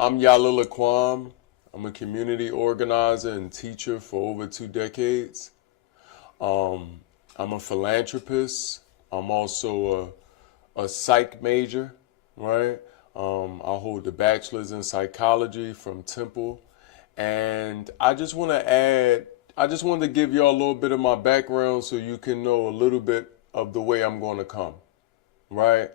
I'm Yalila Kwam. I'm a community organizer and teacher for over 2 decades. I'm a philanthropist. I'm also a psych major, right? I hold a bachelor's in psychology from Temple. And I just wanted to give y'all a little bit of my background so you can know a little bit of the way I'm going to come, right?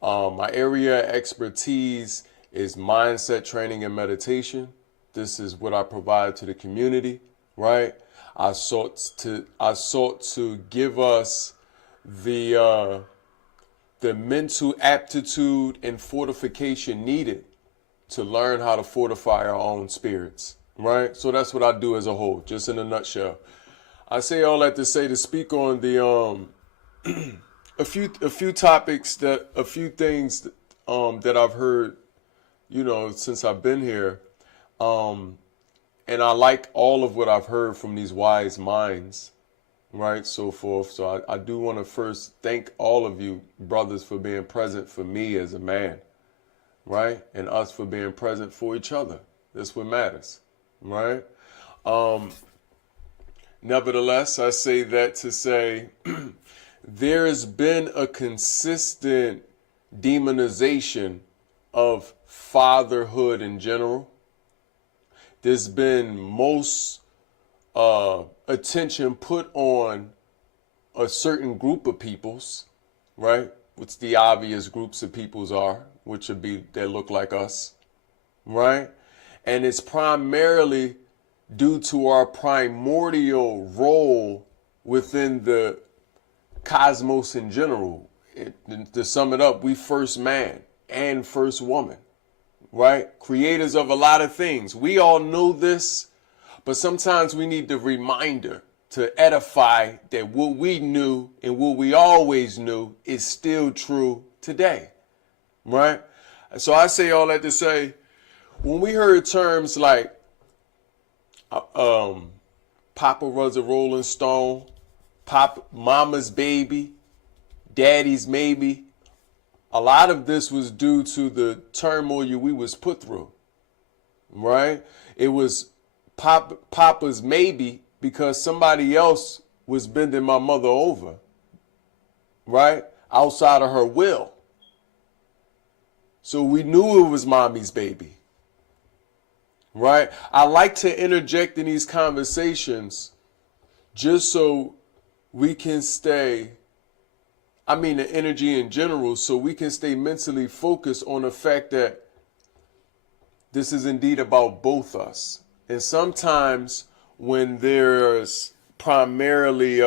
My area of expertise is mindset training and meditation. This is what I provide to the community, right? I sought to give us the mental aptitude and fortification needed to learn how to fortify our own spirits, right? So that's what I do as a whole, just in a nutshell. I say all that to say to speak on the a few topics a few things that I've heard, since I've been here. And I like all of what I've heard from these wise minds, right? So forth. So I do want to first thank all of you brothers for being present for me as a man, right? And us for being present for each other. That's what matters, right? Nevertheless, I say that to say there has been a consistent demonization of fatherhood in general. There's been most attention put on a certain group of peoples, right? Which the obvious groups of peoples are, which would be that look like us, right? And it's primarily due to our primordial role within the cosmos in general. To sum it up, we first man and first woman, right? Creators of a lot of things. We all know this, but sometimes we need the reminder to edify that what we knew and what we always knew is still true today, right? So I say all that to say, when we heard terms like Papa was a Rolling Stone, Mama's baby, Daddy's maybe, a lot of this was due to the turmoil we was put through, right? It was Papa's maybe because somebody else was bending my mother over, right? Outside of her will. So we knew it was mommy's baby, right? I like to interject in these conversations just so we can stay, the energy in general, so we can stay mentally focused on the fact that this is indeed about both us. And sometimes when there's primarily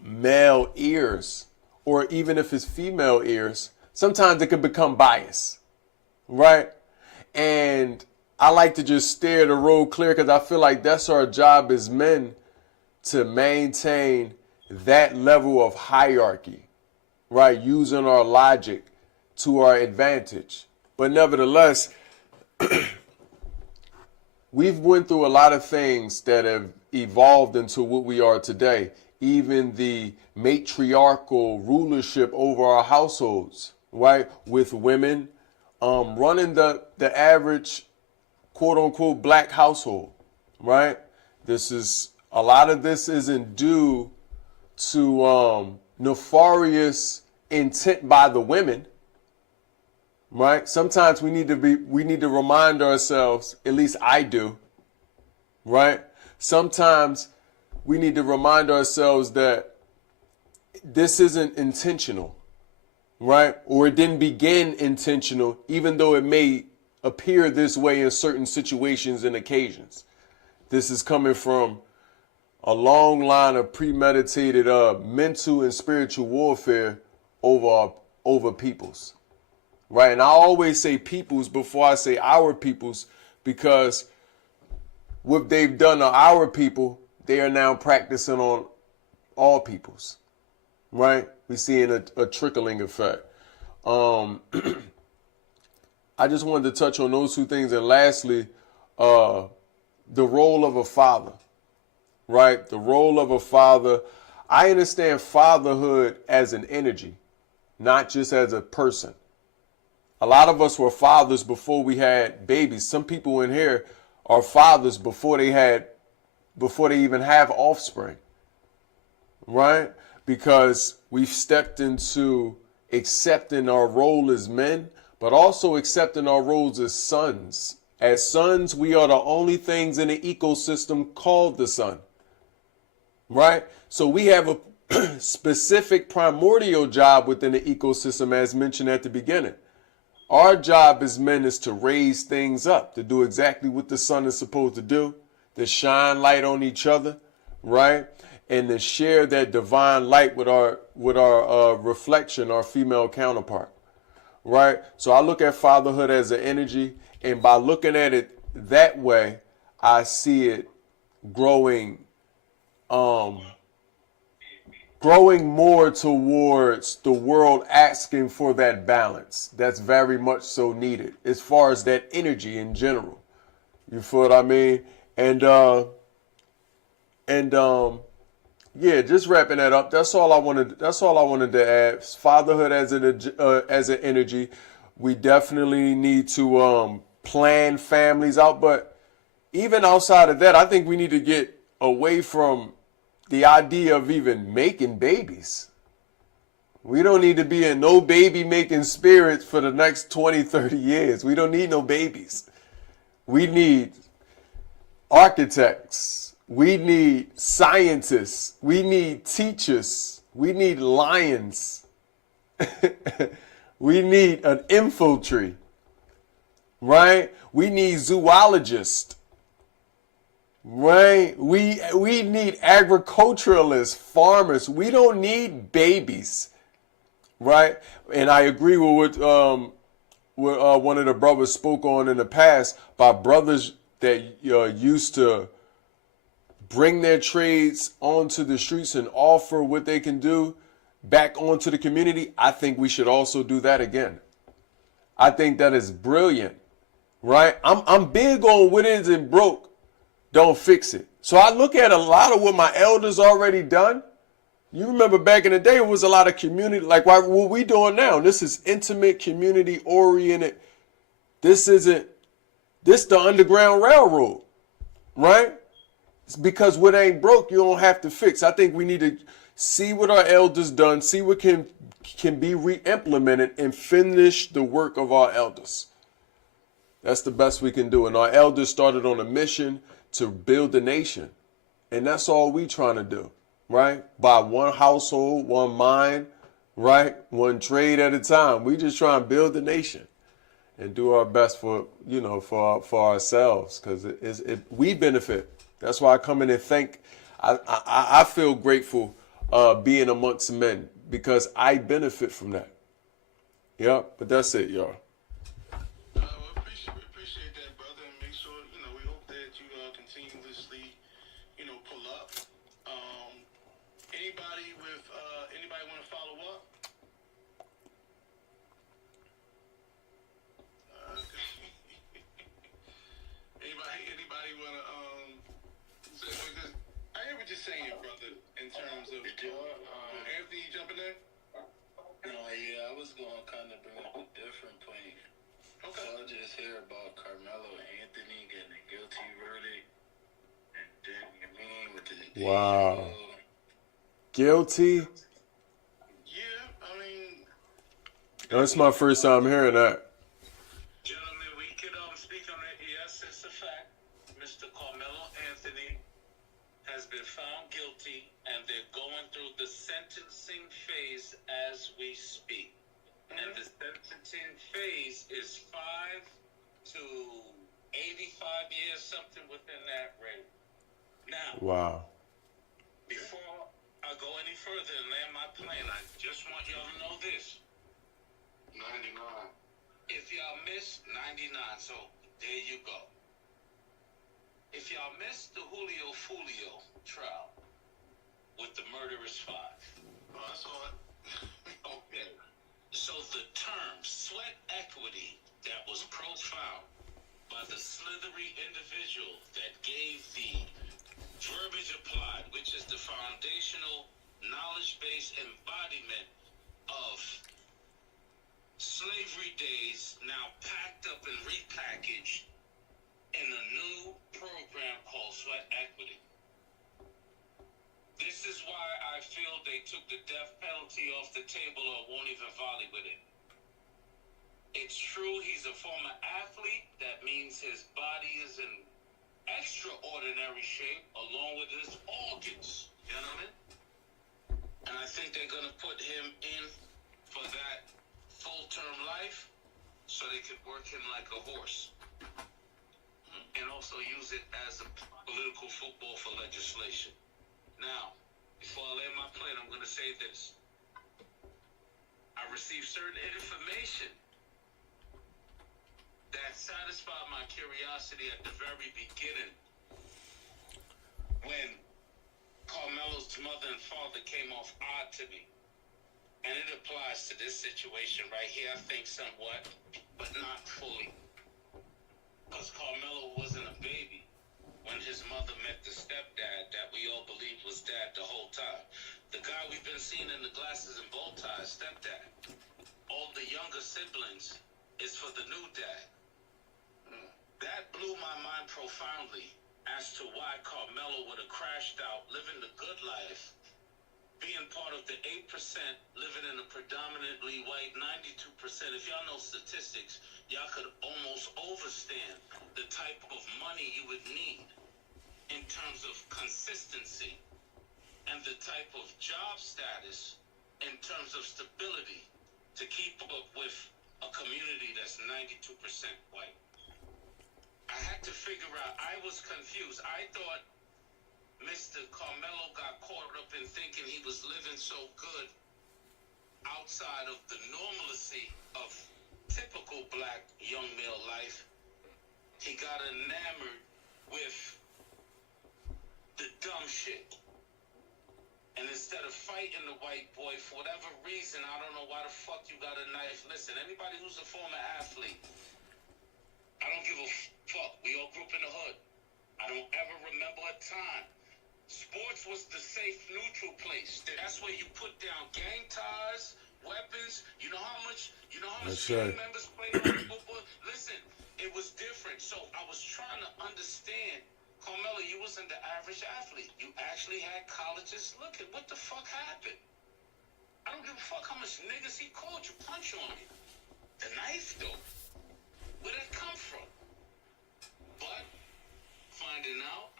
male ears, or even if it's female ears, sometimes it can become bias, right? And I like to just steer the road clear because I feel like that's our job as men, to maintain that level of hierarchy, right? Using our logic to our advantage. But nevertheless, we've went through a lot of things that have evolved into what we are today. Even the matriarchal rulership over our households, right? With women running the average quote unquote black household, right? A lot of this isn't due to nefarious intent by the women, right? Sometimes we need to remind ourselves, at least I do, right? Sometimes we need to remind ourselves that this isn't intentional, right? Or it didn't begin intentional, even though it may appear this way in certain situations and occasions. This is coming from a long line of premeditated mental and spiritual warfare over peoples, right? And I always say peoples before I say our peoples, because what they've done to our people, they are now practicing on all peoples, right? We're seeing a trickling effect. I just wanted to touch on those two things. And lastly, the role of a father, right? The role of a father. I understand fatherhood as an energy, not just as a person. A lot of us were fathers before we had babies. Some people in here are fathers before they even have offspring, right? Because we've stepped into accepting our role as men, but also accepting our roles as sons. As sons, we are the only things in the ecosystem called the sun, right? So we have a specific primordial job within the ecosystem, as mentioned at the beginning. Our job as men is to raise things up, to do exactly what the sun is supposed to do, to shine light on each other, right? And to share that divine light with our reflection, our female counterpart, right? So I look at fatherhood as an energy, and by looking at it that way, I see it growing more towards the world asking for that balance. That's very much so needed as far as that energy in general. You feel what I mean? Yeah, just wrapping that up. That's all I wanted to add. Fatherhood as an energy. We definitely need to plan families out, but even outside of that, I think we need to get away from the idea of even making babies. We don't need to be in no baby making spirits for the next 20, 30 years. We don't need no babies. We need architects. We need scientists. We need teachers. We need lions. We need an infantry, right? We need zoologists. Right? We need agriculturalists, farmers. We don't need babies, right? And I agree with what one of the brothers spoke on in the past by brothers that used to bring their trades onto the streets and offer what they can do back onto the community. I think we should also do that again. I think that is brilliant, right? I'm big on what isn't broke, don't fix it. So I look at a lot of what my elders already done. You remember back in the day, it was a lot of community, like what we doing now. This is intimate, community oriented. This the Underground Railroad, right? It's because what ain't broke, you don't have to fix. I think we need to see what our elders done, see what can be re-implemented and finish the work of our elders. That's the best we can do. And our elders started on a mission to build a nation. And that's all we trying to do, right? By one household, one mind, right? One trade at a time. We just try and build the nation and do our best for ourselves, because we benefit. That's why I come in and thank. I feel grateful being amongst men because I benefit from that. Yeah, but that's it, y'all. Appreciate that, brother, and make sure, we hope that you continuously, pull up. Anybody want to follow up? Anybody want to because I hear what you're saying, brother, in terms of Anthony jumping in. No, yeah, I was going to kind of bring up a different point. Okay. So I just hear about Carmelo and Anthony getting a guilty verdict, and then with the Wow. Guilty? Yeah, I mean, That's my first time hearing that. Gentlemen, we could speak on it. Yes, it's a fact. Mr. Carmelo Anthony has been found guilty, and they're going through the sentencing phase as we speak. And the sentencing phase is 5 to 85 years, something within that range. Now, Wow. before I go any further and land my plane, I just want y'all to know this. 99. If y'all missed 99, so there you go. If y'all missed the Julio Fulio trial with the murderous 5. Oh, I saw it. Okay. So the term sweat equity that was profound by the slithery individual that gave the verbiage applied, which is the foundational knowledge-based embodiment of slavery days now packed up and repackaged in a new program called Sweat Equity. This is why I feel they took the death penalty off the table or won't even volley with it. It's true he's a former athlete. That means his body is in extraordinary shape along with his organs, gentlemen. And I think they're going to put him in for that full-term life so they could work him like a horse. And also use it as a political football for legislation. Now, before I land my plane, I'm going to say this. I received certain information that satisfied my curiosity at the very beginning when Carmelo's mother and father came off odd to me. And it applies to this situation right here, I think somewhat, but not fully. Because Carmelo wasn't a baby when his mother met the stepdad that we all believed was dad the whole time. The guy we've been seeing in the glasses and bow ties, stepdad. All the younger siblings is for the new dad. That blew my mind profoundly as to why Carmelo would have crashed out, living the good life, being part of the 8%, living in a predominantly white 92%. If y'all know statistics, y'all could almost overstand the type of money you would need in terms of consistency and the type of job status in terms of stability to keep up with a community that's 92% white. I had to figure out, I was confused. I thought Mr. Carmelo got caught up in thinking he was living so good outside of the normalcy of typical black young male life. He got enamored with the dumb shit. And instead of fighting the white boy for whatever reason, I don't know why the fuck you got a knife. Listen, anybody who's a former athlete, I don't give a fuck. We all grew up in the hood. I don't ever remember a time. Sports was the safe, neutral place. That's where you put down gang ties, weapons. You know how much gang members played on football? Listen, it was different. So I was trying to understand. Carmelo, you wasn't the average athlete. You actually had colleges. Look at what the fuck happened. I don't give a fuck how much niggas he called you. Punch on me. The knife, though. Where'd it come from? But finding out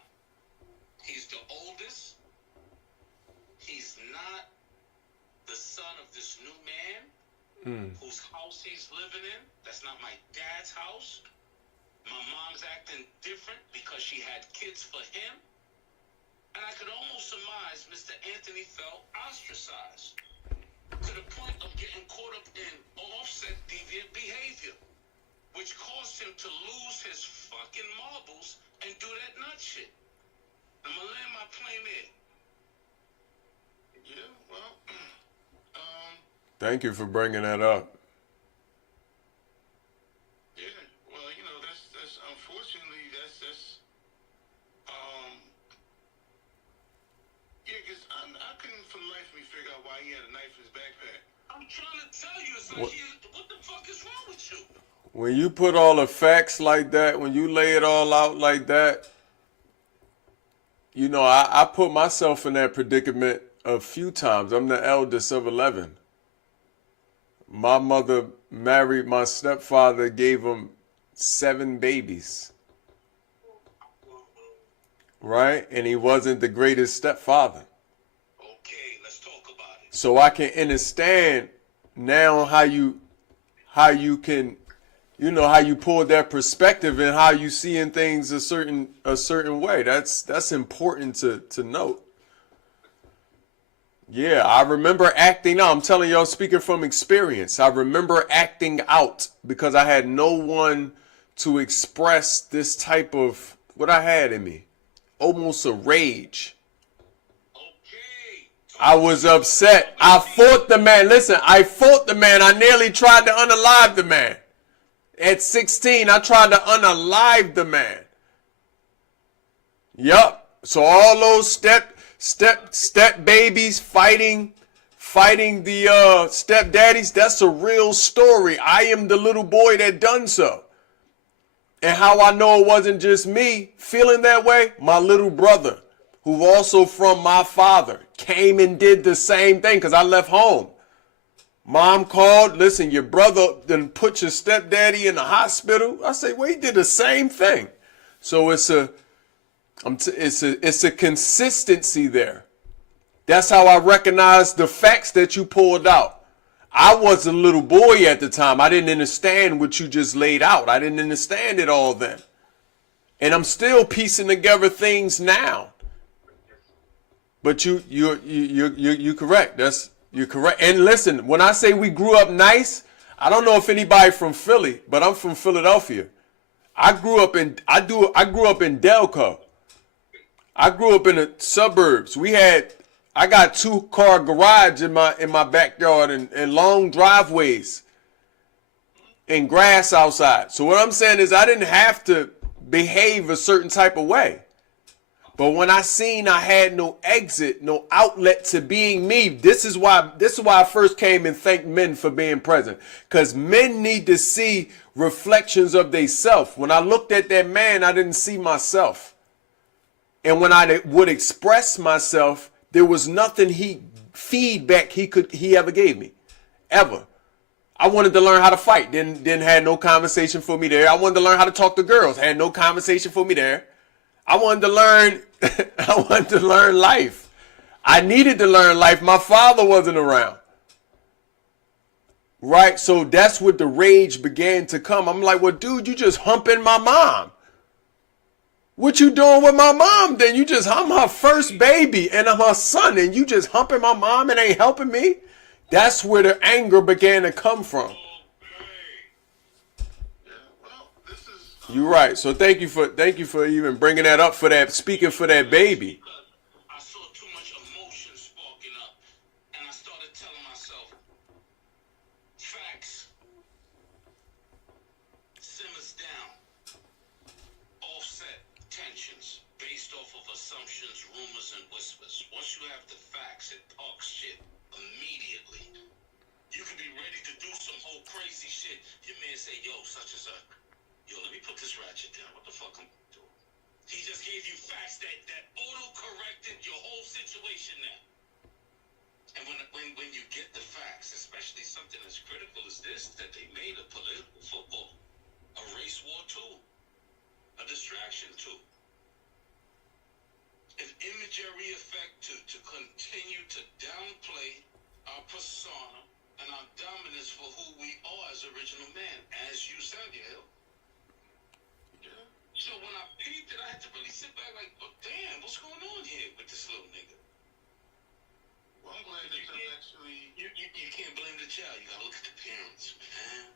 he's the oldest. He's not the son of this new man whose house he's living in. That's not my dad's house. My mom's acting different because she had kids for him. And I could almost surmise Mr. Anthony felt ostracized to the point of getting caught up in offset deviant behavior, which caused him to lose his fucking marbles and do that nut shit. I'm gonna land my plane there. Yeah, well, Thank you for bringing that up. yeah, well, you know, that's unfortunately, yeah, because I couldn't for the life of me figure out why he had a knife in his backpack. I'm trying to tell you, it's like, what the fuck is wrong with you? When you put all the facts like that, when you lay it all out like that, you know, I put myself in that predicament a few times. I'm the eldest of 11. My mother married my stepfather, gave him 7 babies. Right? And he wasn't the greatest stepfather. Okay, let's talk about it. So I can understand now how you can, you know, how you pull that perspective and how you seeing things a certain way. That's important to note. Yeah, I remember acting out. I'm telling y'all, speaking from experience, I remember acting out because I had no one to express this type of what I had in me. Almost a rage. Okay. I was upset. I fought the man. Listen, I fought the man. I nearly tried to unalive the man. At 16, I tried to unalive the man. Yup. So all those step babies fighting fighting the stepdaddies, that's a real story. I am the little boy that done so. And how I know it wasn't just me feeling that way, my little brother, who also from my father, came and did the same thing because I left home. Mom called, listen, your brother done put your stepdaddy in the hospital. I say, well, he did the same thing. So it's a consistency there. That's how I recognize the facts that you pulled out. I was a little boy at the time. I didn't understand what you just laid out. I didn't understand it all then. And I'm still piecing together things now. But you're correct. You're correct. And listen, when I say we grew up nice, I don't know if anybody from Philly, but I'm from Philadelphia. I grew up in Delco. I grew up in the suburbs. I got 2-car garage in my backyard and long driveways and grass outside. So what I'm saying is I didn't have to behave a certain type of way. But when I seen I had no exit, no outlet to being me, this is why I first came and thanked men for being present. Because men need to see reflections of themselves. When I looked at that man, I didn't see myself. And when I would express myself, there was nothing feedback he ever gave me. Ever. I wanted to learn how to fight. Didn't had no conversation for me there. I wanted to learn how to talk to girls. Had no conversation for me there. I wanted to learn life. I needed to learn life. My father wasn't around. Right? So that's what the rage began to come. I'm like, well, dude, you just humping my mom. What you doing with my mom then? I'm her first baby and I'm her son and you just humping my mom and ain't helping me? That's where the anger began to come from. You're right. So thank you for even bringing that up, speaking for that baby. I saw too much emotion sparking up, and I started telling myself, facts simmers down, offset tensions based off of assumptions, rumors, and whispers. Once you have the facts, it talks shit immediately. You can be ready to do some whole crazy shit. Your man say, yo, such and such. Yo, let me put this ratchet down. What the fuck I'm doing? He just gave you facts that auto-corrected your whole situation now. And when you get the facts, especially something as critical as this, that they made a political football, a race war tool, a distraction tool, an imagery effect to continue to downplay our persona and our dominance for who we are as original man, as you said, Yale. So when I peeped it, I had to really sit back like, oh, damn, what's going on here with this little nigga? Well, I'm glad that you actually... You can't blame the child. You gotta look at the parents, man.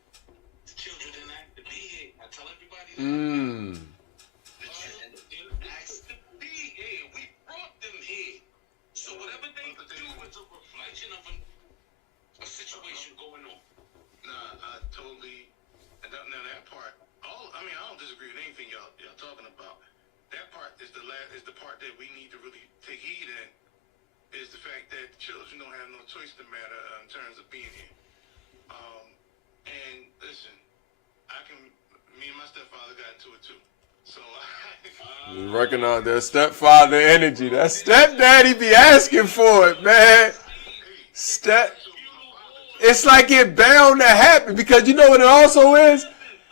The children didn't act to be here. I tell everybody that. The children didn't ask to be here. We brought them here. So whatever they do is a reflection of a situation going on. Nah, I totally... Now that part... I don't disagree with anything y'all talking about. That part is the part that we need to really take heed in, is the fact that children don't have no choice in the matter in terms of being here. And listen, me and my stepfather got into it too. So You recognize that stepfather energy. That stepdaddy be asking for it, man. It's like it bound to happen because you know what it also is?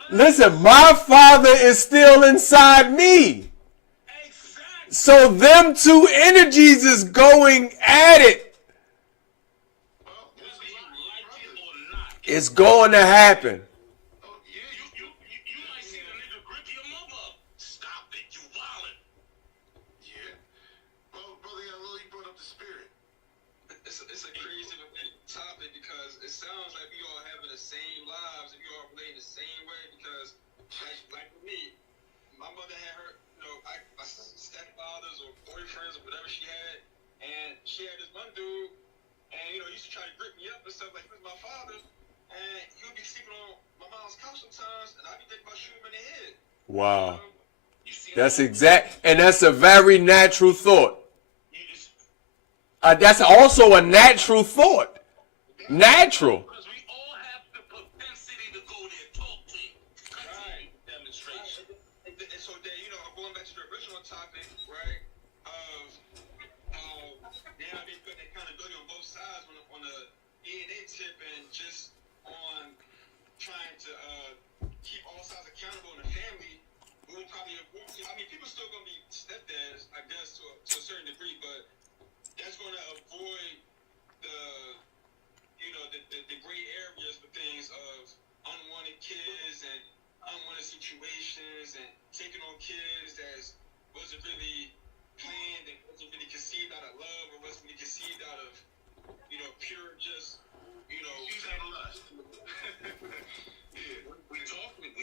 Listen, my father is still inside me. So them two energies is going at it. It's going to happen. You might see the nigga grip your mother up. Stop it, you wildin'. yeah. Well, brother, I love you brought up the spirit. It's a crazy topic because it sounds like we all having the same lives and we all relating the same way because, like me, my mother had her, my stepfathers or boyfriends or whatever she had, and she had this one dude, and he used to try to grip me up and stuff like this. My father, and he would be sleeping on my mom's couch sometimes, and I'd be thinking about shooting him in the head. Wow. You see That's exact, and that's a very natural thought. That's also a natural thought. Natural. Because we all have the propensity to go there, talk to you. Continue demonstration. And so then, going back to the original topic, right? They have been putting accountability on both sides on the DNA tip and just on trying to keep all sides accountable in the family. We would probably avoid. I mean, people still gonna be stepdads, I guess, to a certain degree, but that's gonna avoid the gray areas for things of unwanted kids and unwanted situations and taking on kids that wasn't really planned and wasn't really conceived out of love or wasn't really conceived out of pure just She's out of lust. Yeah, we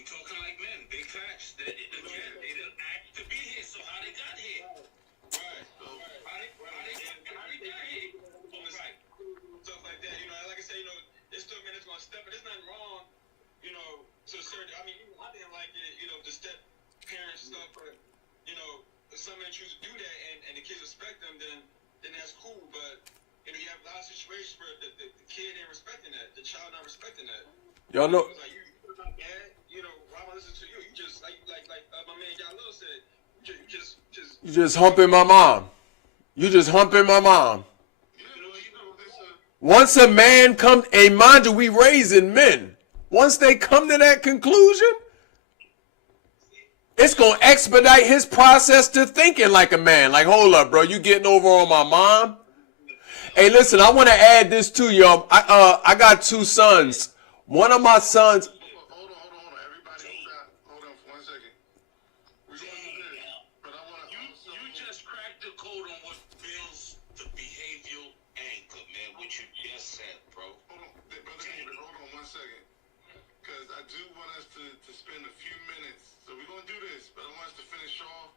talking like men. Big facts. They didn't act to be here, so how they got here? right. So how they got here? Right. Stuff like that. Like I said, there's still men that's gonna step, but there's nothing wrong, to a certain. I mean, I didn't like it, the step parents stuff, but if some men choose to do that and the kids respect them, then that's cool. But you have a lot of situations where the kid ain't respecting that, the child not respecting that. Y'all know. It's like you're not bad, why am I listening to you? You just like my man Gallo said, You just humping my mom. You just humping my mom. Once a man comes, and mind you, we raising men. Once they come to that conclusion, it's going to expedite his process to thinking like a man. Like, hold up, bro, you getting over on my mom? Hey, listen, I want to add this too, y'all. I got 2 sons. One of my sons. Hold on. Everybody, hold on for 1 second. We're going to do this, but I want to. You just cracked the code on what builds the behavioral anchor, man. What you just said, bro. Hold on, Brother David, hold on 1 second. Because I do want us to spend a few minutes. So we're going to do this, but I want us to finish off.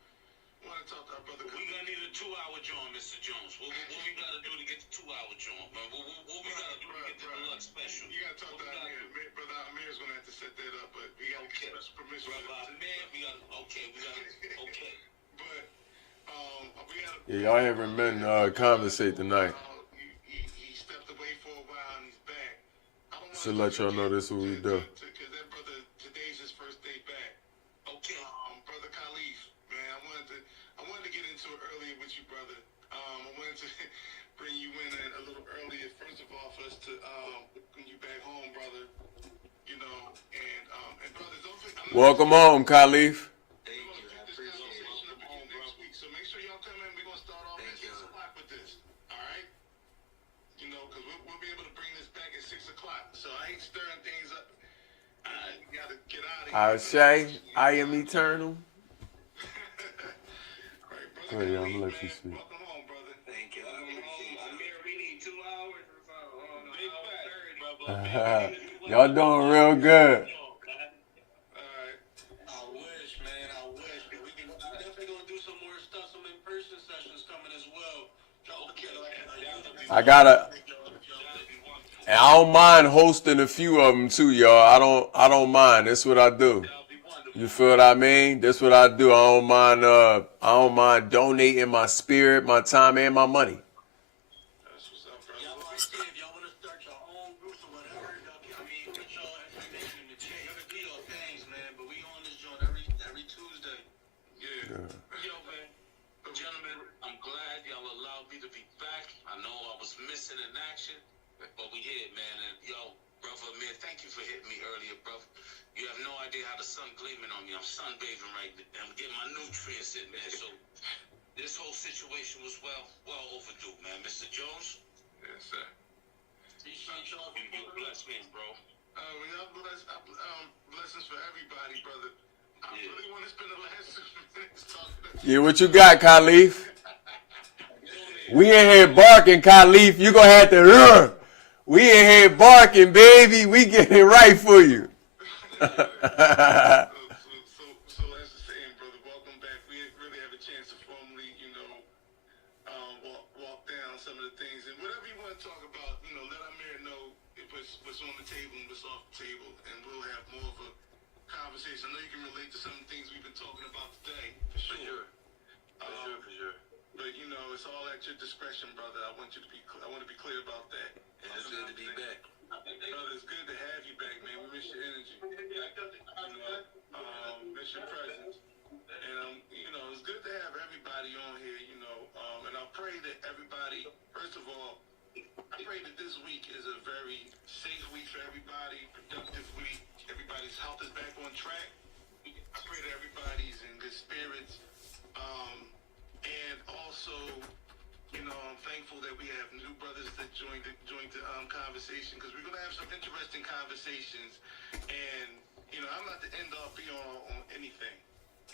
I want to talk to our brother. We're going to need a 2-hour joint, Mr. Jones. What we got to do to get the 2-hour joint, man? What we got to do to get the deluxe special? You got to talk to Amir. Brother Amir's going to have to set that up, but we got to get special permission. Brother Amir, we got to, okay. But, we got to. Yeah, y'all hearing men conversate tonight. He stepped away for a while and he's back. I don't want To let y'all know this is what we do. Because that brother, today's his first day back. Okay. Brother Khalif, man, I wanted to get into it earlier with you, brother. I wanted to bring you in a little earlier. First of all, for us to bring you back home, brother. And brothers, don't forget. Welcome home, Khalif. We're going to pick this conversation up again next week. So make sure y'all come in. We're going to start off at 6 o'clock with this. All right? Because we'll be able to bring this back at 6 o'clock. So I ain't stirring things up. We got to get out of here. I say, I am eternal. All right, brother. Oh, yeah, I'm gonna let you speak. Welcome home, brother. Thank you. Amir, we need 2 hours or something. Big fact, brother. Y'all doing real good. All right. I wish, man. I wish. But we definitely gonna do some more stuff. Some in-person sessions coming as well. Okay. I gotta. And I don't mind hosting a few of them too, y'all. I don't mind. That's what I do. You feel what I mean? That's what I do. I don't mind donating my spirit, my time, and my money. That's what's up, brother. Y'all might see if y'all want to start your own groups or whatever. Put y'all information in the chat. Y'all can do your things, man. But we on this joint every Tuesday. Yeah. Yo, man. Gentlemen, I'm glad y'all allowed me to be back. I know I was missing in action, but we here, man. And yo, brother Amir, thank you for hitting me earlier, brother. You have no idea how the sun gleaming on me. I'm sunbathing right now. I'm getting my nutrients in, man. So this whole situation was well overdue, man. Mr. Jones, Yes, sir. Appreciate y'all. you bless me, bro. Y'all blessings for everybody, brother. I really want to spend the last 2 minutes talking. Yeah, what you got, Khalif? We in here barking, Khalif. You gonna have to. We in here barking, baby. We getting it right for you. So as the saying, brother, welcome back. We really have a chance to formally, walk down some of the things and whatever you want to talk about. Let Amir know what's on the table and what's off the table, and we'll have more of a conversation. I know you can relate to some of the things we've been talking about today, for sure. For sure. But it's all at your discretion, brother. I want to be clear about that. And it's good to be back. Brother, it's good to have you back, man. We miss your energy. Miss your presence. And it's good to have everybody on here, and I pray that everybody, first of all, I pray that this week is a very safe week for everybody, productive week. Everybody's health is back on track. I pray that everybody's in good spirits. And also, I'm thankful that we have new brothers that joined the conversation, because we're going to have some interesting conversations. And, I'm not the end all be all on anything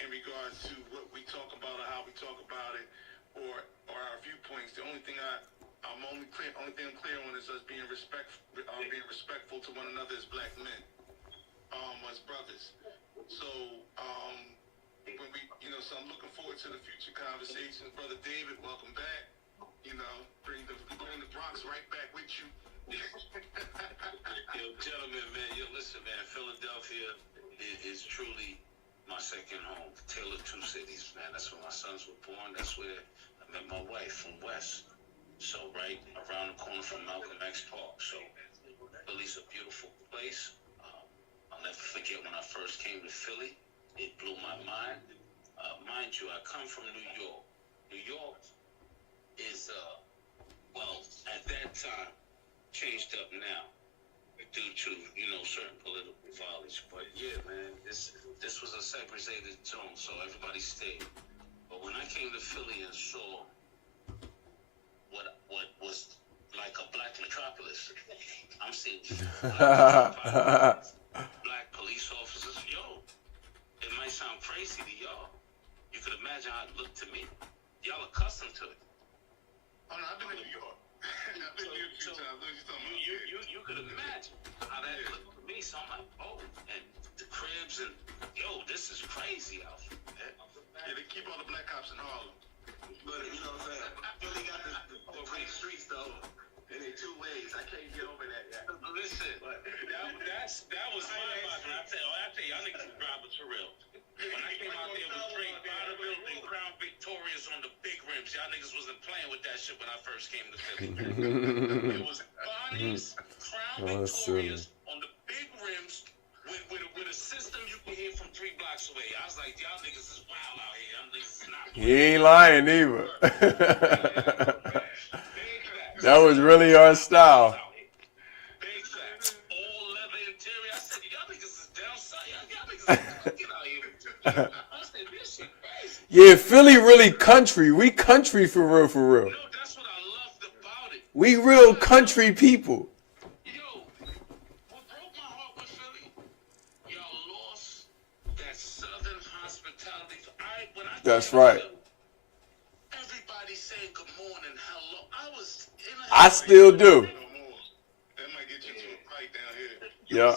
in regards to what we talk about or how we talk about it or our viewpoints. The only thing I'm clear on is us being respectful to one another as black men, as brothers. So, when we, so I'm looking forward to the future conversations. Brother David, welcome back. Bring the Bronx right back with you. Yo, gentlemen, man, listen, man, Philadelphia is truly my second home. Tale of two cities, man. That's where my sons were born. That's where I met my wife from West. So, right around the corner from Malcolm X Park. So, Philly's a beautiful place. I'll never forget when I first came to Philly. It blew my mind. Mind you, I come from New York. New York is, at that time, changed up now due to, certain political violence. But yeah, man, this was a segregated zone, so everybody stayed. But when I came to Philly and saw what was like a black metropolis, I'm seeing black police officers. Yo, it might sound crazy to y'all. You could imagine how it looked to me. Y'all accustomed to it. Oh no, I've been in New York. I've been here a few times. You could imagine how that looked to me. So I'm like, oh, and the cribs and this is crazy out here. Yeah, they keep all the black cops in Harlem. But you know what I'm saying? Philly got the tight streets though, and they two ways. I can't get over that yet. Listen, that was my mind. I tell you, y'all niggas is drivers for real. When I came out there with straight Fatherhood and Crown Victorias on the big rims, y'all niggas wasn't playing with that shit when I first came to Philly. It was Bonnie's, Crown Victorias on the big rims with a system you can hear from 3 blocks away. I was like, y'all niggas is wild out here. Y'all niggas is not. He ain't lying either. That was really our style. Big facts. All leather interior. I said, y'all niggas is down south. Y'all niggas is get out here. I said, this shit crazy. Yeah, Philly really country. We country for real, for real. No, that's what I loved about it. We real country people. Yo, what broke my heart with Philly, y'all lost that southern hospitality. That's right. Everybody saying good morning, hello. I still do. No more. That might get you to a fight down here. Yeah.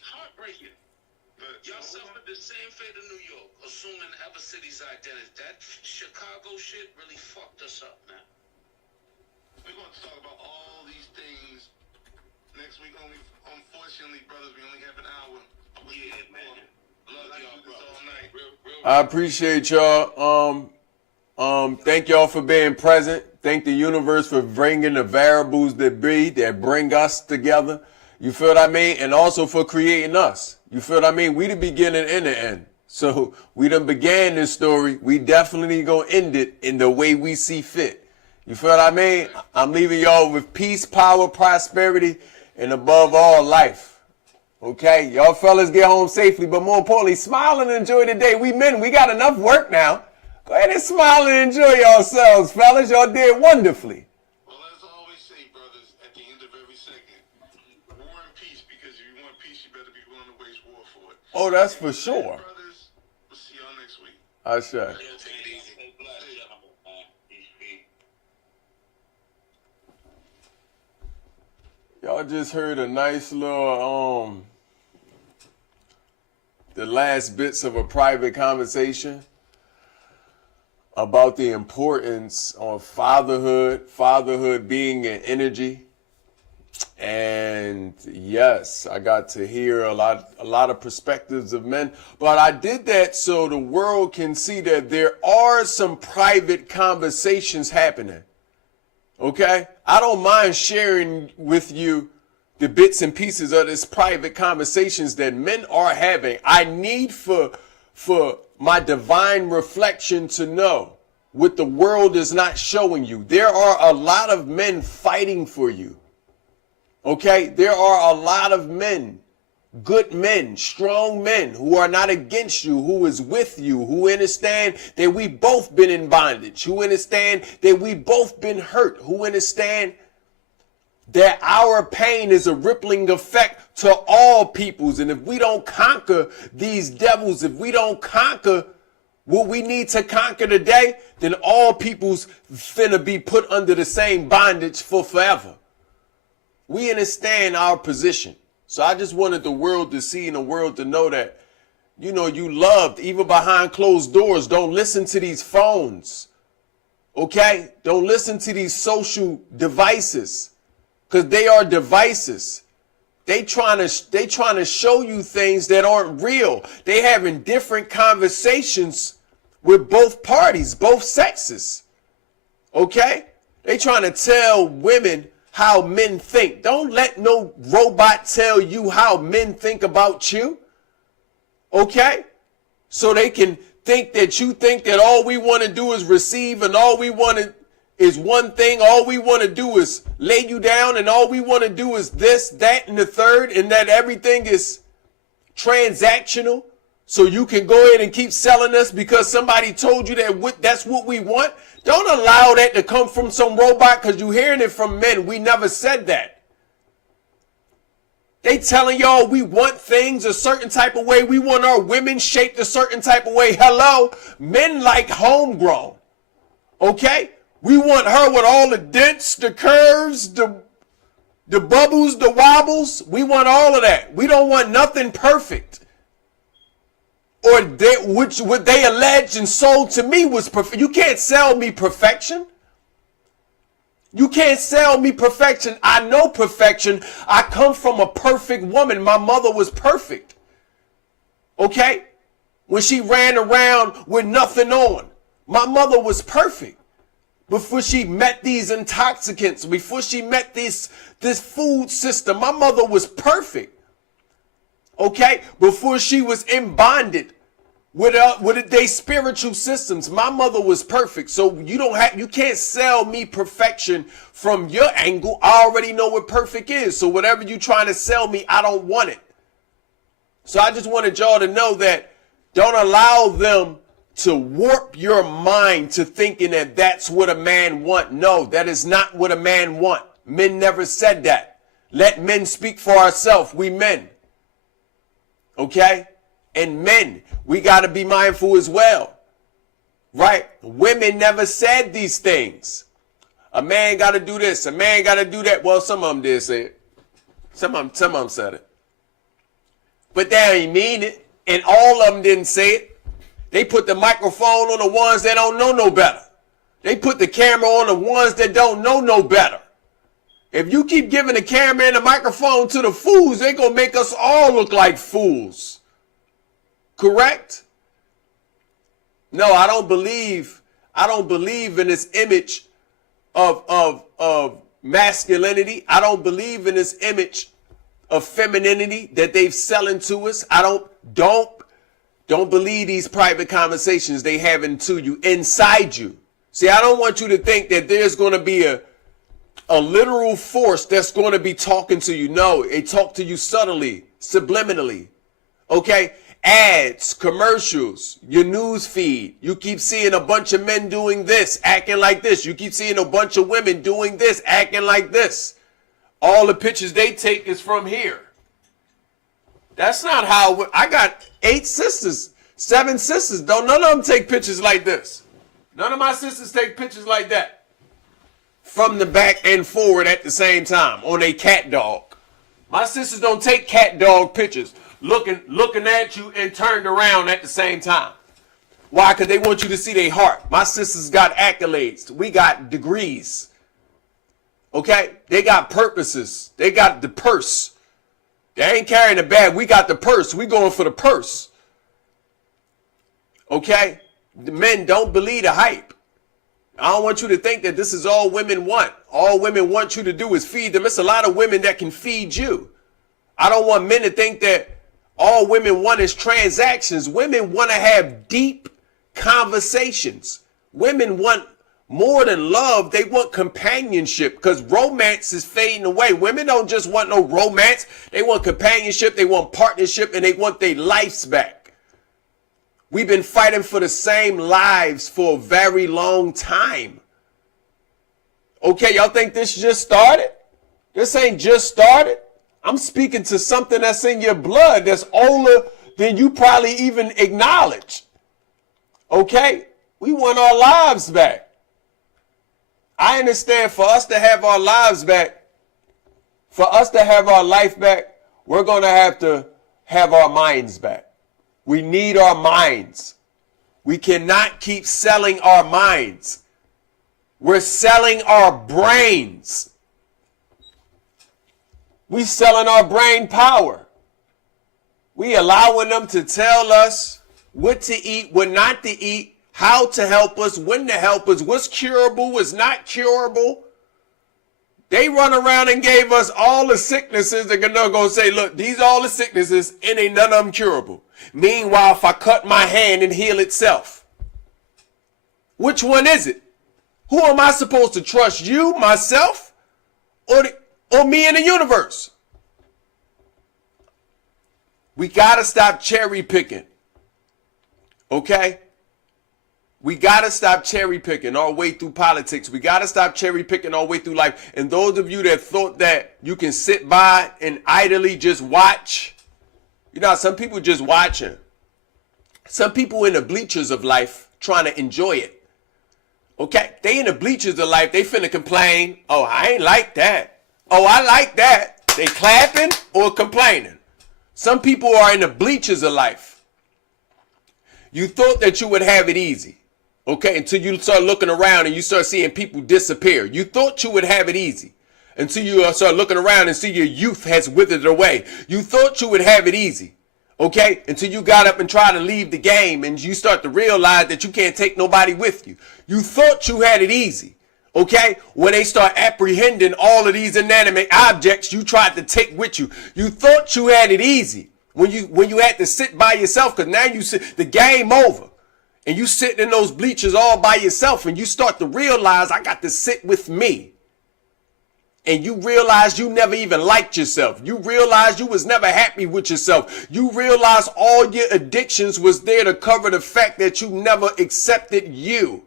Heartbreaking. But Y'all suffered the same fate of New York, assuming every city's identity. That Chicago shit really fucked us up, man. we're going to talk about all these things next week. Unfortunately, brothers, we only have an hour. Yeah, man. Love y'all, bro. All night. I appreciate y'all. Thank y'all for being present. Thank the universe for bringing the variables that bring us together. You feel what I mean? And also for creating us. You feel what I mean? We the beginning and the end. So we done began this story. We definitely gonna end it in the way we see fit. You feel what I mean? I'm leaving y'all with peace, power, prosperity, and above all, life. Okay? Y'all fellas get home safely, but more importantly, smile and enjoy the day. We men, we got enough work now. Go ahead and smile and enjoy yourselves, fellas. Y'all did wonderfully. Well, as I always say, brothers, at the end of every second, war and peace, because if you want peace, you better be willing to wage war for it. Oh, that's for sure. Brothers, we'll see y'all next week. I say. Take it easy. Stay blessed, gentlemen, man. Peace. Y'all just heard a nice little, the last bits of a private conversation about the importance of fatherhood being an energy, And yes, I got to hear a lot of perspectives of men, but I did that so the world can see that there are some private conversations happening. Okay? I don't mind sharing with you the bits and pieces of this private conversations that men are having. I need for my divine reflection to know what the world is not showing you. There are a lot of men fighting for you. Okay? There are a lot of men, good men, strong men who are not against you, who is with you, who understand that we both been in bondage, who understand that we both been hurt, who understand that our pain is a rippling effect to all peoples. And if we don't conquer these devils, if we don't conquer what we need to conquer today, then all peoples finna be put under the same bondage for forever. We understand our position. So I just wanted the world to see and the world to know that, you know, you loved even behind closed doors. Don't listen to these phones. Okay? Don't listen to these social devices. Because they are devices. They trying to show you things that aren't real. They having different conversations with both parties, both sexes. Okay? They trying to tell women how men think. Don't let no robot tell you how men think about you. Okay? So they can think that you think that all we want to do is receive and all we want to is one thing. All we want to do is lay you down and all we want to do is this, that, and the third, and that everything is transactional. So you can go ahead and keep selling us because somebody told you that that's what we want. Don't allow that to come from some robot because you're hearing it from men. We never said that. They telling y'all we want things a certain type of way. We want our women shaped a certain type of way. Hello? Men like homegrown. Okay? We want her with all the dents, the curves, the bubbles, the wobbles. We want all of that. We don't want nothing perfect. Or what they alleged and sold to me was perfect. You can't sell me perfection. You can't sell me perfection. I know perfection. I come from a perfect woman. My mother was perfect. Okay? When she ran around with nothing on. My mother was perfect. Before she met these intoxicants, before she met this food system, my mother was perfect. Okay? Before she was in bondage with their spiritual systems, my mother was perfect. So you can't sell me perfection from your angle. I already know what perfect is. So whatever you trying to sell me, I don't want it. So I just wanted y'all to know that don't allow them to warp your mind to thinking that that's what a man want. No, that is not what a man want. Men never said that. Let men speak for ourselves. We men. Okay? And men, we got to be mindful as well. Right? Women never said these things. A man got to do this. A man got to do that. Well, some of them did say it. Some of them said it. But they ain't mean it. And all of them didn't say it. They put the microphone on the ones that don't know no better. They put the camera on the ones that don't know no better. If you keep giving the camera and the microphone to the fools, they're going to make us all look like fools. Correct? No, I don't believe in this image of masculinity. I don't believe in this image of femininity that they've selling to us. I don't believe these private conversations they having to you inside you. See, I don't want you to think that there's going to be a literal force that's going to be talking to you. No, they talk to you subtly, subliminally. Okay? Ads, commercials, your news feed. You keep seeing a bunch of men doing this, acting like this. You keep seeing a bunch of women doing this, acting like this. All the pictures they take is from here. That's not how I got 8 sisters, 7 sisters. None of them take pictures like this. None of my sisters take pictures like that. From the back and forward at the same time on a cat dog. My sisters don't take cat dog pictures looking at you and turned around at the same time. Why? Because they want you to see their heart. My sisters got accolades. We got degrees. Okay? They got purposes. They got the purse. They ain't carrying the bag. We got the purse. We going for the purse. Okay? The men, don't believe the hype. I don't want you to think that this is all women want. All women want you to do is feed them. It's a lot of women that can feed you. I don't want men to think that all women want is transactions. Women want to have deep conversations. Women want more than love. They want companionship, because romance is fading away. Women don't just want no romance. They want companionship. They want partnership, and they want their lives back. We've been fighting for the same lives for a very long time. Okay, y'all think this just started? This ain't just started. I'm speaking to something that's in your blood that's older than you probably even acknowledge. Okay? We want our lives back. I understand for us to have our lives back, for us to have our life back, we're going to have our minds back. We need our minds. We cannot keep selling our minds. We're selling our brains. We selling our brain power. We allowing them to tell us what to eat, what not to eat, how to help us, when to help us, what's curable, what's not curable. They run around and gave us all the sicknesses. They're going to say, look, these are all the sicknesses and ain't none of them curable. Meanwhile, if I cut my hand and heal itself, which one is it? Who am I supposed to trust, you, myself, or me in the universe? We got to stop cherry picking. Okay? We got to stop cherry picking our way through politics. We got to stop cherry picking our way through life. And those of you that thought that you can sit by and idly just watch, you know, some people just watching. Some people in the bleachers of life trying to enjoy it. Okay? They in the bleachers of life, they finna complain. Oh, I ain't like that. Oh, I like that. They clapping or complaining. Some people are in the bleachers of life. You thought that you would have it easy. Okay, until you start looking around and you start seeing people disappear. You thought you would have it easy until you start looking around and see your youth has withered away. You thought you would have it easy, okay, until you got up and tried to leave the game and you start to realize that you can't take nobody with you. You thought you had it easy, okay, when they start apprehending all of these inanimate objects you tried to take with you. You thought you had it easy when you had to sit by yourself, because now you sit, the game over. And you sitting in those bleachers all by yourself, and you start to realize, I got to sit with me. And you realize you never even liked yourself. You realize you was never happy with yourself. You realize all your addictions was there to cover the fact that you never accepted you.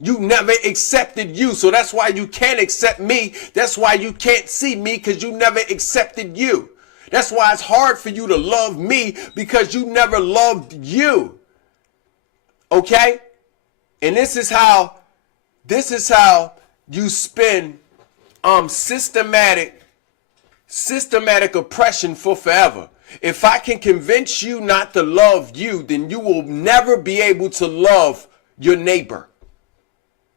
You never accepted you. So that's why you can't accept me. That's why you can't see me, because you never accepted you. That's why it's hard for you to love me, because you never loved you. Okay? And this is how you spend systematic oppression for forever. If I can convince you not to love you, then you will never be able to love your neighbor.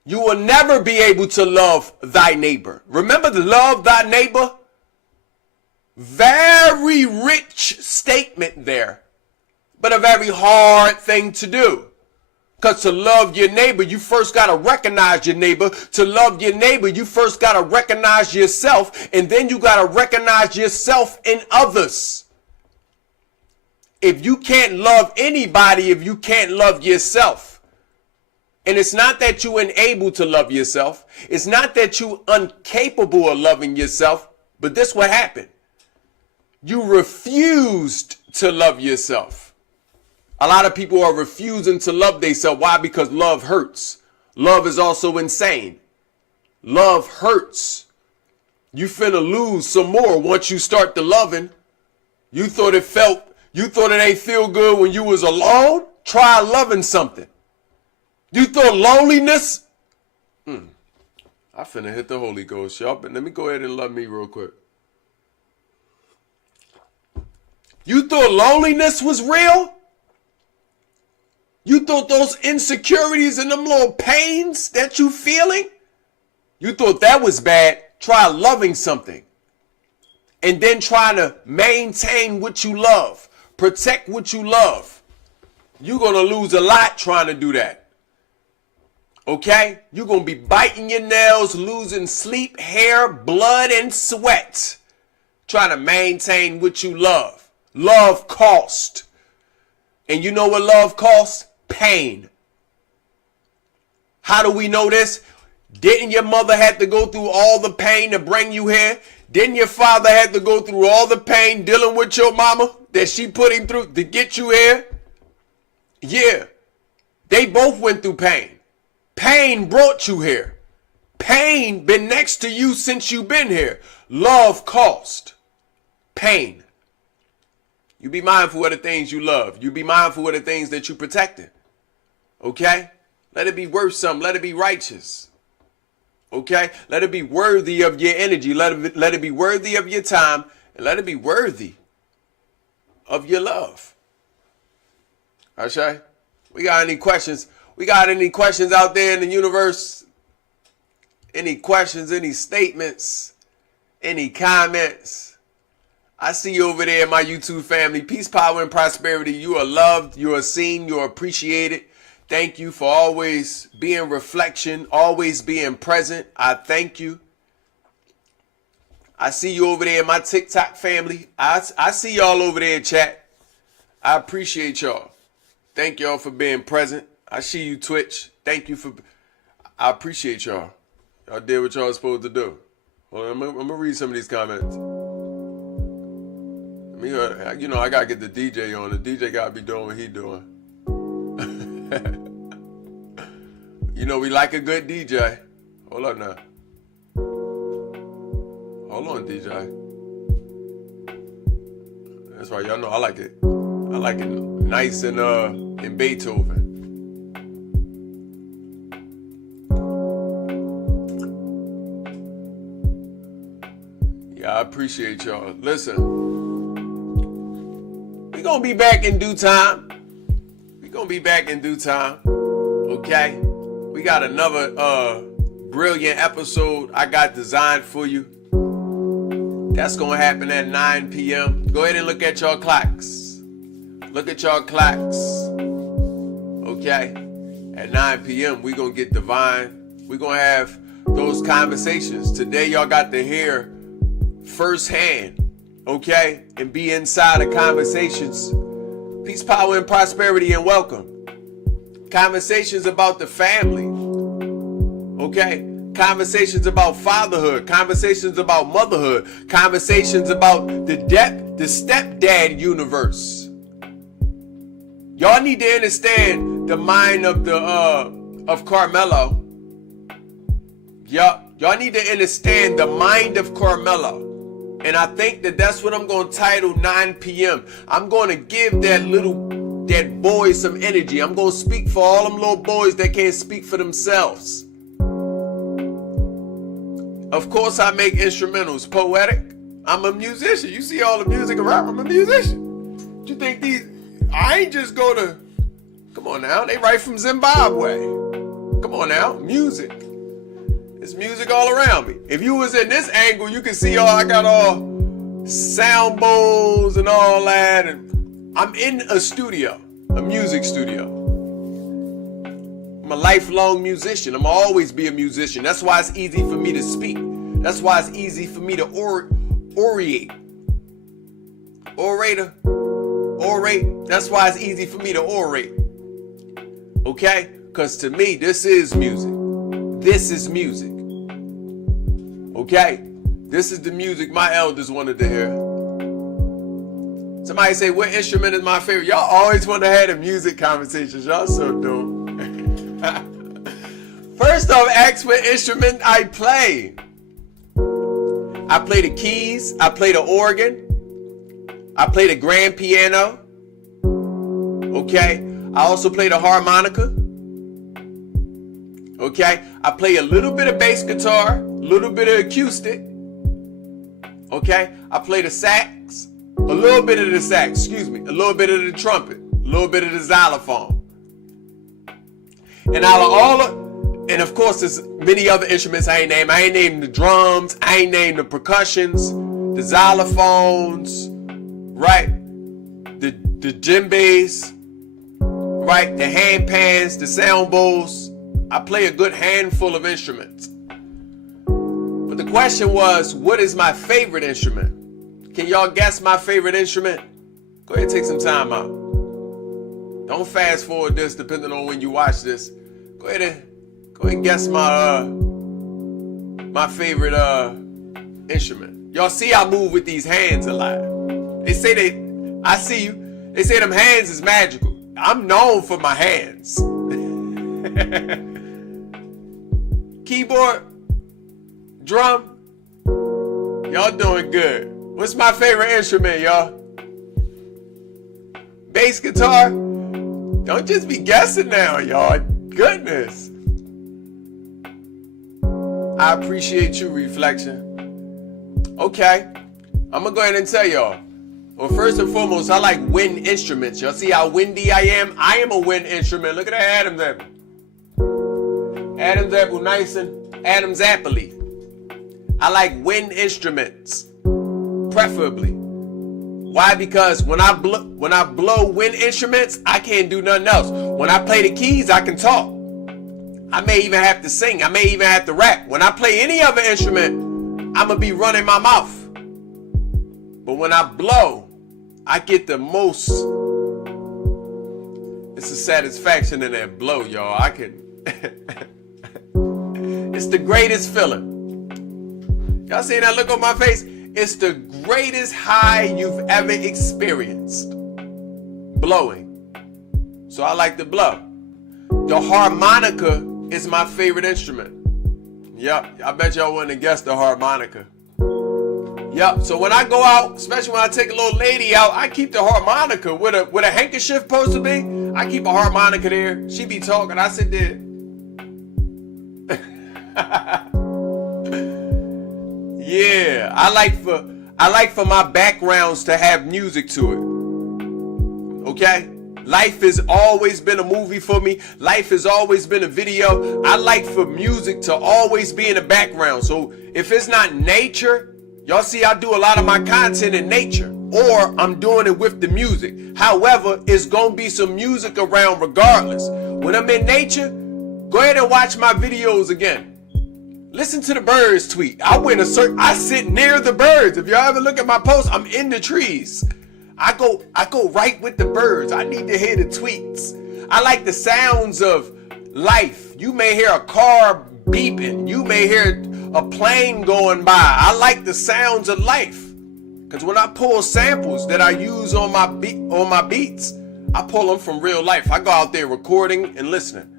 You will never be able to love thy neighbor. Remember to love thy neighbor? Very rich statement there, but a very hard thing to do. Because to love your neighbor, you first got to recognize your neighbor. To love your neighbor, you first got to recognize yourself, and then you got to recognize yourself in others. If you can't love anybody, if you can't love yourself, and it's not that you're unable to love yourself, it's not that you're incapable of loving yourself, but this what happened. You refused to love yourself. A lot of people are refusing to love themselves. Why? Because love hurts. Love is also insane. Love hurts. You finna lose some more once you start the loving. You thought it ain't feel good when you was alone? Try loving something. You thought loneliness? I finna hit the Holy Ghost, y'all. But let me go ahead and love me real quick. You thought loneliness was real? You thought those insecurities and them little pains that you feeling, you thought that was bad? Try loving something and then trying to maintain what you love, protect what you love. You're going to lose a lot trying to do that. Okay? You're going to be biting your nails, losing sleep, hair, blood, and sweat trying to maintain what you love. Love costs. And you know what love costs? Pain. How do we know this? Didn't your mother have to go through all the pain to bring you here? Didn't your father have to go through all the pain dealing with your mama that she put him through to get you here? Yeah. They both went through pain. Pain brought you here. Pain been next to you since you've been here. Love cost. Pain. You be mindful of the things you love. You be mindful of the things that you protected. Okay? Let it be worth something. Let it be righteous. Okay? Let it be worthy of your energy. Let it be worthy of your time. And let it be worthy of your love. Ashay? We got any questions? We got any questions out there in the universe? Any questions? Any statements? Any comments? I see you over there, my YouTube family. Peace, power, and prosperity. You are loved. You are seen. You are appreciated. Thank you for always being reflection, always being present. I thank you. I see you over there in my TikTok family. I see y'all over there in chat. I appreciate y'all. Thank y'all for being present. I see you, Twitch. Thank you for... I appreciate y'all. Y'all did what y'all was supposed to do. Well, I'm going to read some of these comments. You know, I got to get the DJ on. The DJ got to be doing what he doing. You know, we like a good DJ. Hold on now. Hold on, DJ. That's right. Y'all know I like it. I like it nice and in Beethoven. Yeah, I appreciate y'all. Listen, we gonna be back in due time. Okay? We got another brilliant episode I got designed for you. That's gonna happen at 9 p.m. Go ahead and look at your clocks. Look at your clocks. Okay? At 9 p.m. we gonna get divine. We gonna have those conversations. Today y'all got to hear firsthand, okay? And be inside of conversations. Peace, power, and prosperity, and welcome. Conversations about the family, okay? Conversations about fatherhood, conversations about motherhood, conversations about the stepdad universe. Y'all need to understand the mind of Carmelo. Y'all need to understand the mind of Carmelo. And I think that's what I'm going to title 9 p.m. I'm going to give that boy some energy. I'm going to speak for all them little boys that can't speak for themselves. Of course, I make instrumentals poetic. I'm a musician. You see all the music around. I'm a musician. You think I ain't just go to, come on now, they right from Zimbabwe. Come on now, music. There's music all around me. If you was in this angle, you can see I got all sound bowls and all that. And I'm in a studio, a music studio. I'm a lifelong musician. I'm always be a musician. That's why it's easy for me to speak. That's why it's easy for me to orate. That's why it's easy for me to orate. Okay? Because to me, this is music. This is music. Okay? This is the music my elders wanted to hear. Somebody say, what instrument is my favorite? Y'all always want to have the music conversations. Y'all so dope. First off, ask what instrument I play. I play the keys. I play the organ. I play the grand piano. Okay? I also play the harmonica. Okay? I play a little bit of bass guitar, a little bit of acoustic. Okay? I play the sax, a little bit of the sax, a little bit of the trumpet, a little bit of the xylophone. And out of And of course, there's many other instruments I ain't named. I ain't named the drums. I ain't named the percussions, the xylophones, right? The djembes, right? The hand pans, the sound bowls. I play a good handful of instruments. But the question was, what is my favorite instrument? Can y'all guess my favorite instrument? Go ahead and take some time out. Don't fast forward this depending on when you watch this. Go ahead and guess my favorite instrument. Y'all see I move with these hands a lot. They say I see you. They say them hands is magical. I'm known for my hands. Keyboard, drum, y'all doing good. What's my favorite instrument, y'all? Bass guitar? Don't just be guessing now, y'all. Goodness. I appreciate you, Reflection. Okay, I'm gonna go ahead and tell y'all. Well, first and foremost, I like wind instruments. Y'all see how windy I am? I am a wind instrument. Look at that Adam's apple. Adam's apple, nice and Adam's apple-y. I like wind instruments, preferably. Why? Because when I blow wind instruments, I can't do nothing else. When I play the keys, I can talk. I may even have to sing. I may even have to rap. When I play any other instrument, I'm going to be running my mouth. But when I blow, I get the most. It's a satisfaction in that blow, y'all. I can. It's the greatest feeling. Y'all seeing that look on my face? It's the greatest high you've ever experienced. Blowing. So I like to blow. The harmonica is my favorite instrument. Yep, I bet y'all wouldn't have guessed the harmonica. Yep, so when I go out, especially when I take a little lady out, I keep the harmonica with a handkerchief supposed to be. I keep a harmonica there. She be talking, I sit there. Yeah, I like for my backgrounds to have music to it. Okay? Life has always been a movie for me. Life has always been a video. I like for music to always be in the background. So if it's not nature, y'all see I do a lot of my content in nature, or I'm doing it with the music. However, it's gonna be some music around regardless. When I'm in nature, go ahead and watch my videos again. Listen to the birds tweet. I sit near the birds. If y'all ever look at my posts, I'm in the trees. I go right with the birds. I need to hear the tweets. I like the sounds of life. You may hear a car beeping. You may hear a plane going by. I like the sounds of life. Because when I pull samples that I use on my beats, I pull them from real life. I go out there recording and listening.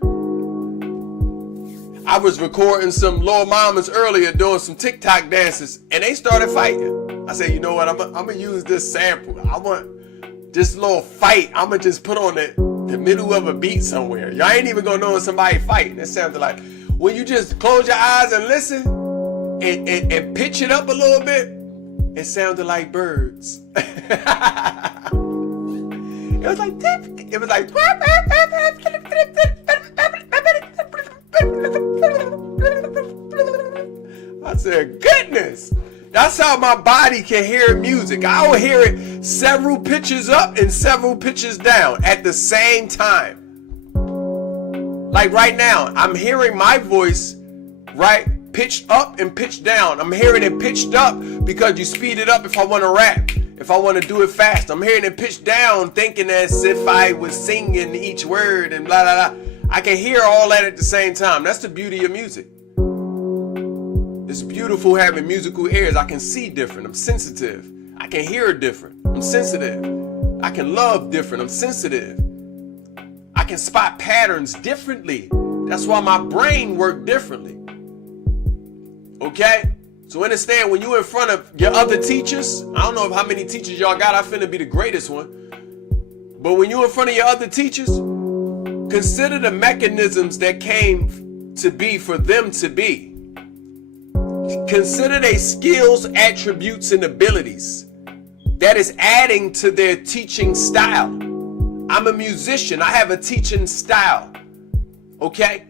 I was recording some little mamas earlier doing some TikTok dances, and they started fighting. I said, you know what? I'm gonna use this sample. I want this little fight. I'm gonna just put on the middle of a beat somewhere. Y'all ain't even gonna know when somebody fighting. It sounded like when you just close your eyes and listen and pitch it up a little bit. It sounded like birds. It was like I said, goodness, that's how my body can hear music. I will hear it several pitches up and several pitches down at the same time. Like right now, I'm hearing my voice, right, pitched up and pitched down. I'm hearing it pitched up because you speed it up if I want to rap. If I want to do it fast, I'm hearing it pitched down, thinking as if I was singing each word and blah, blah, blah. I can hear all that at the same time. That's the beauty of music. It's beautiful having musical ears. I can see different. I'm sensitive. I can hear different. I'm sensitive. I can love different. I'm sensitive. I can spot patterns differently. That's why my brain works differently. Okay? So understand, when you're in front of your other teachers, I don't know how many teachers y'all got. I finna be the greatest one. But when you're in front of your other teachers, consider the mechanisms that came to be for them to be. Consider their skills, attributes, and abilities that is adding to their teaching style. I'm a musician. I have a teaching style. Okay?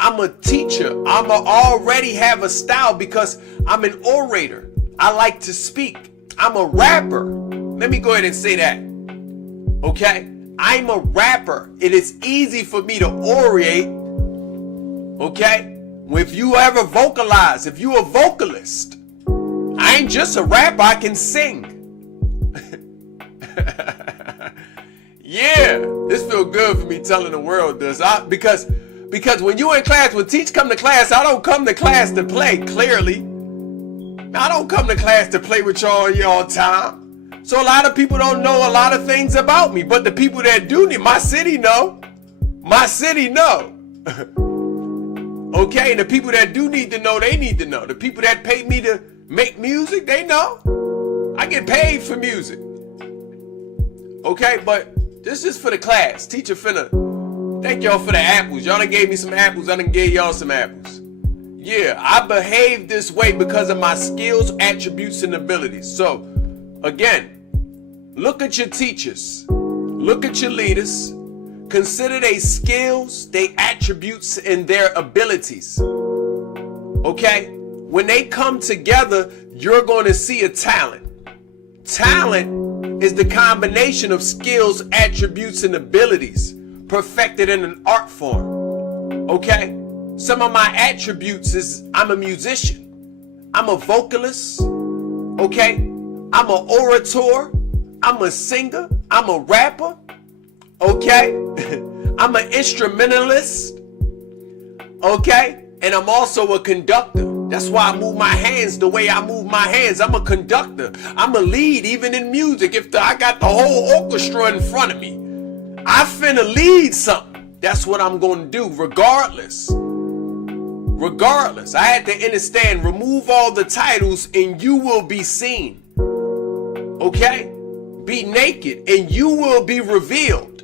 I'm a teacher. Already have a style because I'm an orator. I like to speak. I'm a rapper. Let me go ahead and say that. Okay? I'm a rapper. It is easy for me to orate. Okay? If you ever vocalize, if you a vocalist, I ain't just a rapper, I can sing. Yeah, this feel good for me telling the world this. Because when you in class, when teach come to class, I don't come to class to play, clearly. I don't come to class to play with y'all time. So a lot of people don't know a lot of things about me, but the people that do need, my city know. My city know. Okay, and the people that do need to know, they need to know. The people that pay me to make music, they know. I get paid for music. Okay, but this is for the class. Teacher finna thank y'all for the apples. Y'all done gave me some apples. I done gave y'all some apples. Yeah, I behave this way because of my skills, attributes, and abilities. So, again, look at your teachers. Look at your leaders. Consider their skills, their attributes, and their abilities. Okay? When they come together, you're going to see a talent. Talent is the combination of skills, attributes, and abilities perfected in an art form. Okay? Some of my attributes is I'm a musician. I'm a vocalist. Okay? I'm an orator. I'm a singer. I'm a rapper. Okay? I'm an instrumentalist. Okay? And I'm also a conductor. That's why I move my hands the way I move my hands. I'm a conductor. I'm a lead even in music. If I got the whole orchestra in front of me, I finna lead something. That's what I'm going to do regardless. Regardless. I had to understand, remove all the titles and you will be seen. Okay? Be naked and you will be revealed.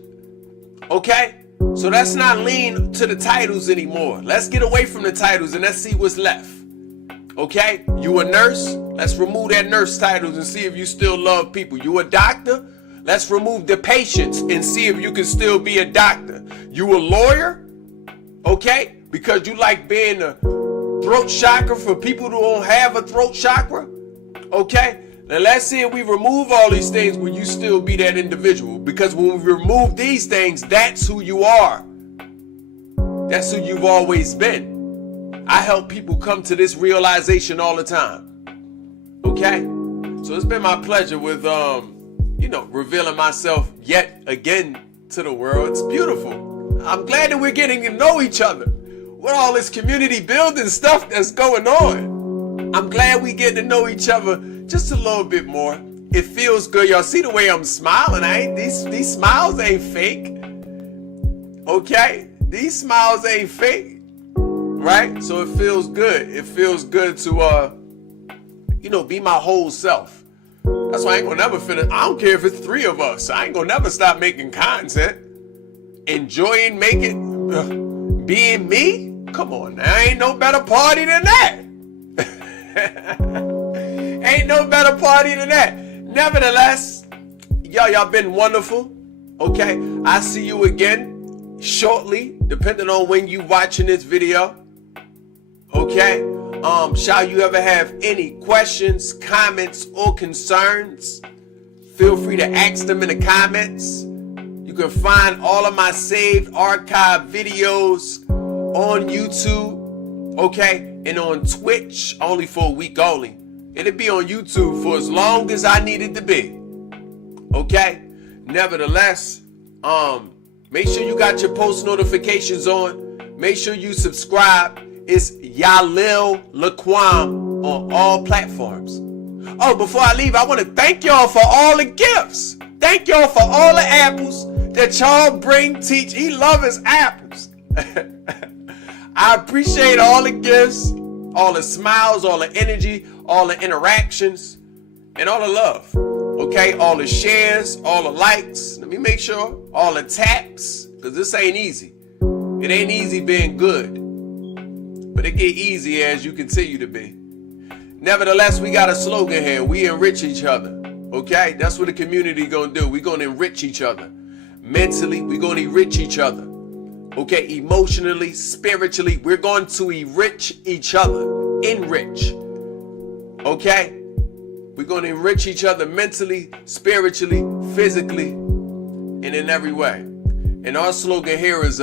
Okay? So let's not lean to the titles anymore. Let's get away from the titles and let's see what's left. Okay? You a nurse? Let's remove that nurse titles and see if you still love people. You a doctor? Let's remove the patients and see if you can still be a doctor. You a lawyer? Okay? Because you like being a throat chakra for people who don't have a throat chakra? Okay? Now let's see if we remove all these things, will you still be that individual? Because when we remove these things, that's who you are. That's who you've always been. I help people come to this realization all the time. Okay? So it's been my pleasure with, revealing myself yet again to the world. It's beautiful. I'm glad that we're getting to know each other. With all this community building stuff that's going on. I'm glad we get to know each other just a little bit more. It feels good. Y'all see the way I'm smiling? These smiles ain't fake. Okay? These smiles ain't fake. Right? So it feels good. It feels good to be my whole self. That's why I ain't gonna never finish. I don't care if it's 3 of us. I ain't gonna never stop making content. Enjoying making, being me. Come on now. Ain't no better party than that. Ain't no better party than that. Nevertheless, y'all been wonderful. Okay, I see you again shortly, depending on when you watching this video. Okay, shall you ever have any questions, comments, or concerns? Feel free to ask them in the comments. You can find all of my saved archive videos on YouTube, okay, and on Twitch, only for a week only. It'll be on YouTube for as long as I need it to be. Okay? Nevertheless, make sure you got your post notifications on. Make sure you subscribe. It's Yalil Laquam on all platforms. Oh, before I leave, I want to thank y'all for all the gifts. Thank y'all for all the apples that y'all bring Teach. He loves his apples. I appreciate all the gifts, all the smiles, all the energy, all the interactions, and all the love. Okay, all the shares, all the likes. Let me make sure. All the taps, because this ain't easy. It ain't easy being good. But it get easier as you continue to be. Nevertheless, we got a slogan here. We enrich each other. Okay? That's what the community gonna do. We gonna enrich each other. Mentally, we gonna enrich each other. Okay, emotionally, spiritually, we're going to enrich each other. Enrich. Okay? We're going to enrich each other mentally, spiritually, physically, and in every way. And our slogan here is